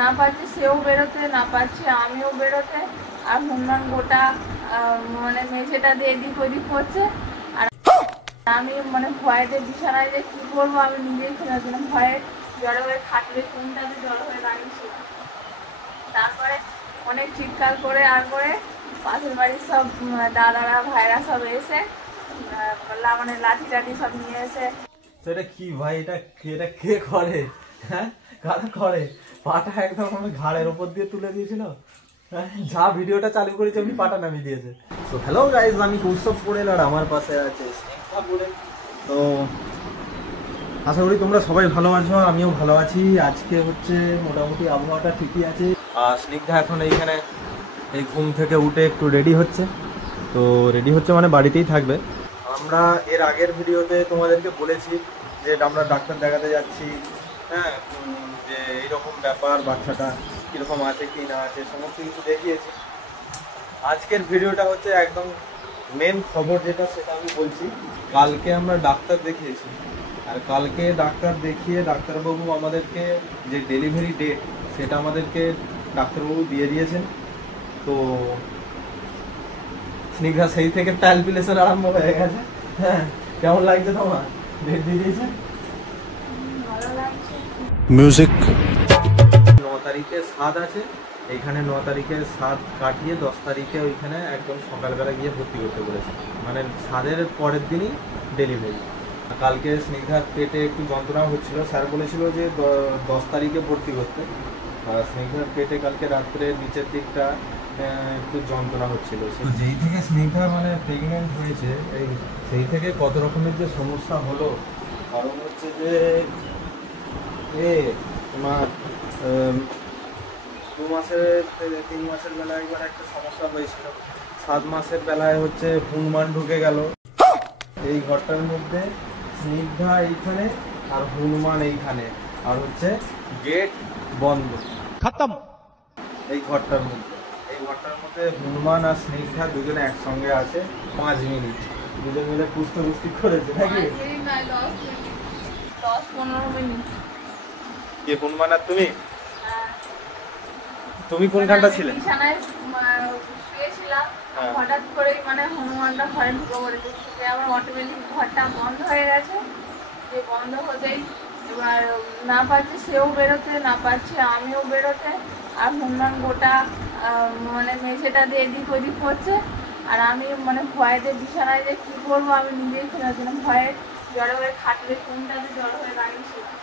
না পারছে সেও বেরোতে, না পারছে আমিও বেরোতে। আর হনুমান গোটা মানে মেঝেটা দিয়ে এদিক ওদিক করছে। আর আমি মানে ভয়েতে বিছানায় যে কি করবো আমি নিজেই খেলাছিলাম, ভয়ে জড়ো হয়ে খাটলে কোনটাতে জড়ো হয়ে দাঁড়িয়েছিলাম। তারপরে অনেক চিৎকার করে আর করে পাশের বাড়ির সব দাদারা ভাইরা সব এসে মানে লাঠি টাঠি সব নিয়ে এসে। তো এটা কি ভাই, এটা কে করে? হ্যাঁ, কারা করে? পাটা একদম আমার ঘাড়ের উপর দিয়ে তুলে দিয়েছিল। যা ভিডিওটা চালু করেছে উনি পাটা নামিয়ে দিয়েছে। তো হ্যালো গাইজ, আমি কৌস্তব পোড়েল আর আমার পাশে আছে স্নিগ্ধা পোড়েল। তো আশা করি তোমরা সবাই ভালো আছো, আমিও ভালো আছি। আজকে হচ্ছে মোটামুটি আবহাওয়াটা ঠিকই আছে। আর স্নিগ্ধা এখন এইখানে এই ঘুম থেকে উঠে একটু রেডি হচ্ছে। তো রেডি হচ্ছে মানে বাড়িতেই থাকবে। আমরা এর আগের ভিডিওতে তোমাদেরকে বলেছি যে আমরা ডাক্তার দেখাতে যাচ্ছি, হ্যাঁ, যে এইরকম ব্যাপার, বাচ্চাটা কীরকম আছে কি না আছে সমস্ত কিছু দেখিয়েছি। আজকের ভিডিওটা হচ্ছে একদম মেন খবর যেটা, সেটা আমি বলছি। কালকে আমরা ডাক্তার দেখিয়েছি, আর কালকে ডাক্তার দেখিয়ে ডাক্তারবাবু আমাদেরকে যে ডেলিভারি ডেট সেটা আমাদেরকে ডাক্তারবাবু দিয়ে দিয়েছেন। তো স্নিগ্ধা সেই থেকে প্যালপিলেশন আরম্ভ হয়ে গেছে। হ্যাঁ, কেমন লাগছে তোমার? ডেট দিয়ে দিয়েছে, মিউজিক। 9 তারিখে সাদ আছে এইখানে, 9 তারিখে সাদ কাটিয়ে 10 তারিখে ওইখানে একদম সকালবেলা গিয়ে ভর্তি করতে বলেছে। মানে সাদের পরের দিনই ডেলিভারি। কালকে স্নিগ্ধার পেটে একটু যন্ত্রণা হচ্ছিল, স্যার বলেছিল যে 10 তারিখে ভর্তি করতে। আর স্নিগ্ধার পেটে কালকে রাত্রে নিচের দিকটা একটু যন্ত্রণা হচ্ছিল। যেই থেকে স্নিগ্ধা মানে প্রেগনেন্ট হয়েছে সেই থেকে কত রকমের যে সমস্যা হলো। কারণ হচ্ছে যে তোমার 2 মাসের 3 মাসের বেলায় একবার একটা সমস্যা হয়েছিল। 7 মাসের বেলায় হচ্ছে হনুমান ঢুকে গেল এই ঘরটার মধ্যে। স্নিগ্ধা এইখানে আর হনুমান এইখানে, আর হচ্ছে গেট বন্ধ খতম। এই ঘরটার মধ্যে হনুমান আর স্নিগ্ধা দুজনে একসঙ্গে আছে। 5 মিনিট দুজন মিলে কুস্তি করেছে নাকি? 10-15 মিনিট। কি হনুমান আর তুমি কোনখানটা ছিলে? বিছানায় শুয়েছিলাম, হঠাৎ করে মানে হনুমানটা ঘরে ঢুকে পড়েছে। আবার অটোমেটিক ঘরটা বন্ধ হয়ে গেছে। যে বন্ধ হতেই এবার না পারছে সেও বেরোতে, না পারছে আমিও বেরোতে। আর হনুমান গোটা মানে মেঝেটা দিয়ে এদিক ওদিক করছে। আর আমি মানে ভয়েতে বিছানায় যে কী করবো আমি নিজেই খেলাছিলাম, ভয়ে জড়ো হয়ে খাটলে কোনটাতে জড়ো হয়ে দাঁড়িয়েছিলাম।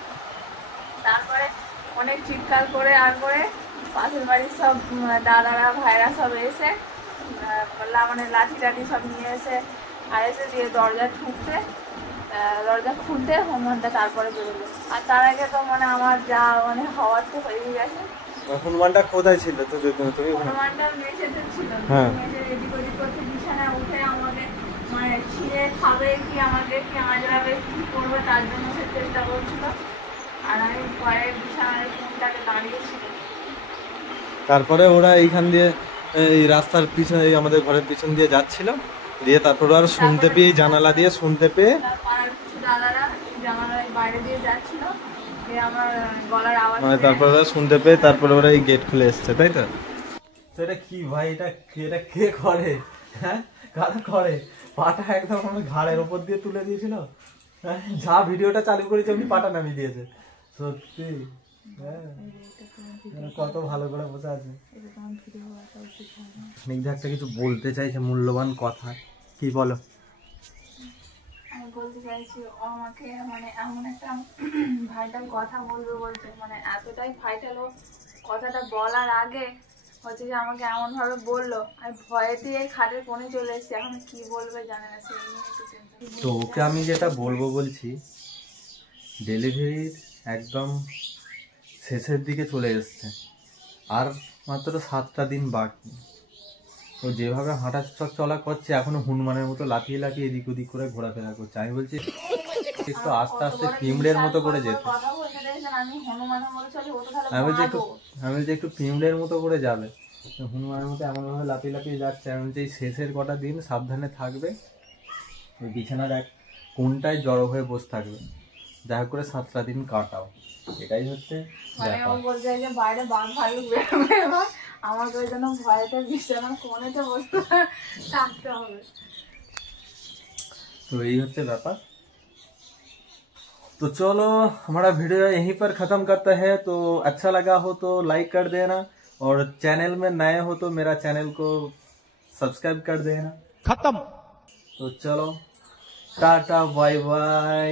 তারপরে অনেক চিৎকার করে আর করে পাশের বাড়ির সব দাদারা ভাইরা সব এসে মানে লাঠি টাঠি সব নিয়ে এসে আর এসে দিয়ে দরজা খুলতে হনুমানটা তারপরে বেরোলো। আর তার আগে তো মানে আমার যা মানে হওয়ার তো হয়েই গেছে। হনুমানটা কোথায় ছিল? তো তুমি হনুমানটা মেঝেতে ছিল, মেঝের এদিক ওদিক করতে বিছানায় উঠে আমাকে মানে ছিঁড়ে খাবে কি আমাকে কি আঁচড়াবে কি করবে তার জন্য সে চেষ্টা করছিল। আর আমি ভয়ে বিছানায় কোনটাকে দাঁড়িয়েছিল। তারপরে ওরা এইখান দিয়ে এই রাস্তার পিছনে আমাদের ঘরের পিছন দিয়ে যাচ্ছিল, দিয়ে তারপরে আর শুনতে পেয়ে জানালা দিয়ে শুনতে পেয়ে দাদারা জানালার বাইরে দিয়ে যাচ্ছিল, আমার গলার আওয়াজ মানে তারপরে ওরা শুনতে পেয়ে তারপরে ওরা এই গেট খুলে এসছে, তাই তো? তো এটা কি ভাই, এটা কে করে? হ্যাঁ, কারা করে? পাটা একদম আমার ঘাড়ের উপর দিয়ে তুলে দিয়েছিল। যা ভিডিওটা চালু করেছে উনি পাটা নামিয়ে দিয়েছে। সত্যি কত ভালো করে বসে আছে। স্নিগ্ধা একটা কিছু বলতে চাইছে, মূল্যবান কথা, কি বলো? আমি বলতে চাইছি ও আমাকে মানে এমন একটা ভাইটাল কথা বলবে বলছে, মানে এতটাই ভাইটাল ও কথাটা বলার আগে হচ্ছে যে আমাকে এমন ভাবে বললো আমি ভয়েতে এই খাটের কোণে চলে এসেছি। এখন কি বলবে জানে না, সেই নিয়ে একটু টেনশন। তো ওকে আমি যেটা বলবো বলছি, ডেলিভারির একদম শেষের দিকে চলে এসছে, আর মাত্র 7টা দিন বাকি। ও যেভাবে হাঁটা চলা করছে এখনো হনুমানের মতো লাফিয়ে লাফিয়ে এদিক ওদিক করে ঘোরাফেরা করছে। আমি বলছি একটু আস্তে আস্তে পিমড়ের মতো করে যেতে। আমি বলছি একটু পিমড়ের মতো করে যাবে, হনুমানের মতো এমন ভাবে লাফিয়ে লাফিয়ে যাচ্ছে। আমি বলছি শেষের কটা দিন সাবধানে থাকবে, ওই বিছানার এক কোনটায় জড়ো হয়ে বসে থাকবে। যা হোক করে 7টা দিন কাটাও, এটাই হচ্ছে মানে ও ব্যাপার। বলছে যে বাইরে বাঘ ভালুক বেরোবে, এবার আমাকে ওই জন্য ভয়েতে বিছানার কোণেতে বসে থাকতে হবে। तो यही होते व्यापार। तो चलो हमारा वीडियो यहीं पर खत्म करते हैं। तो अच्छा लगा हो तो लाइक कर देना, और चैनल में नए हो तो मेरा चैनल को सब्सक्राइब कर देना। खत्म। तो चलो टाटा बाय बाय।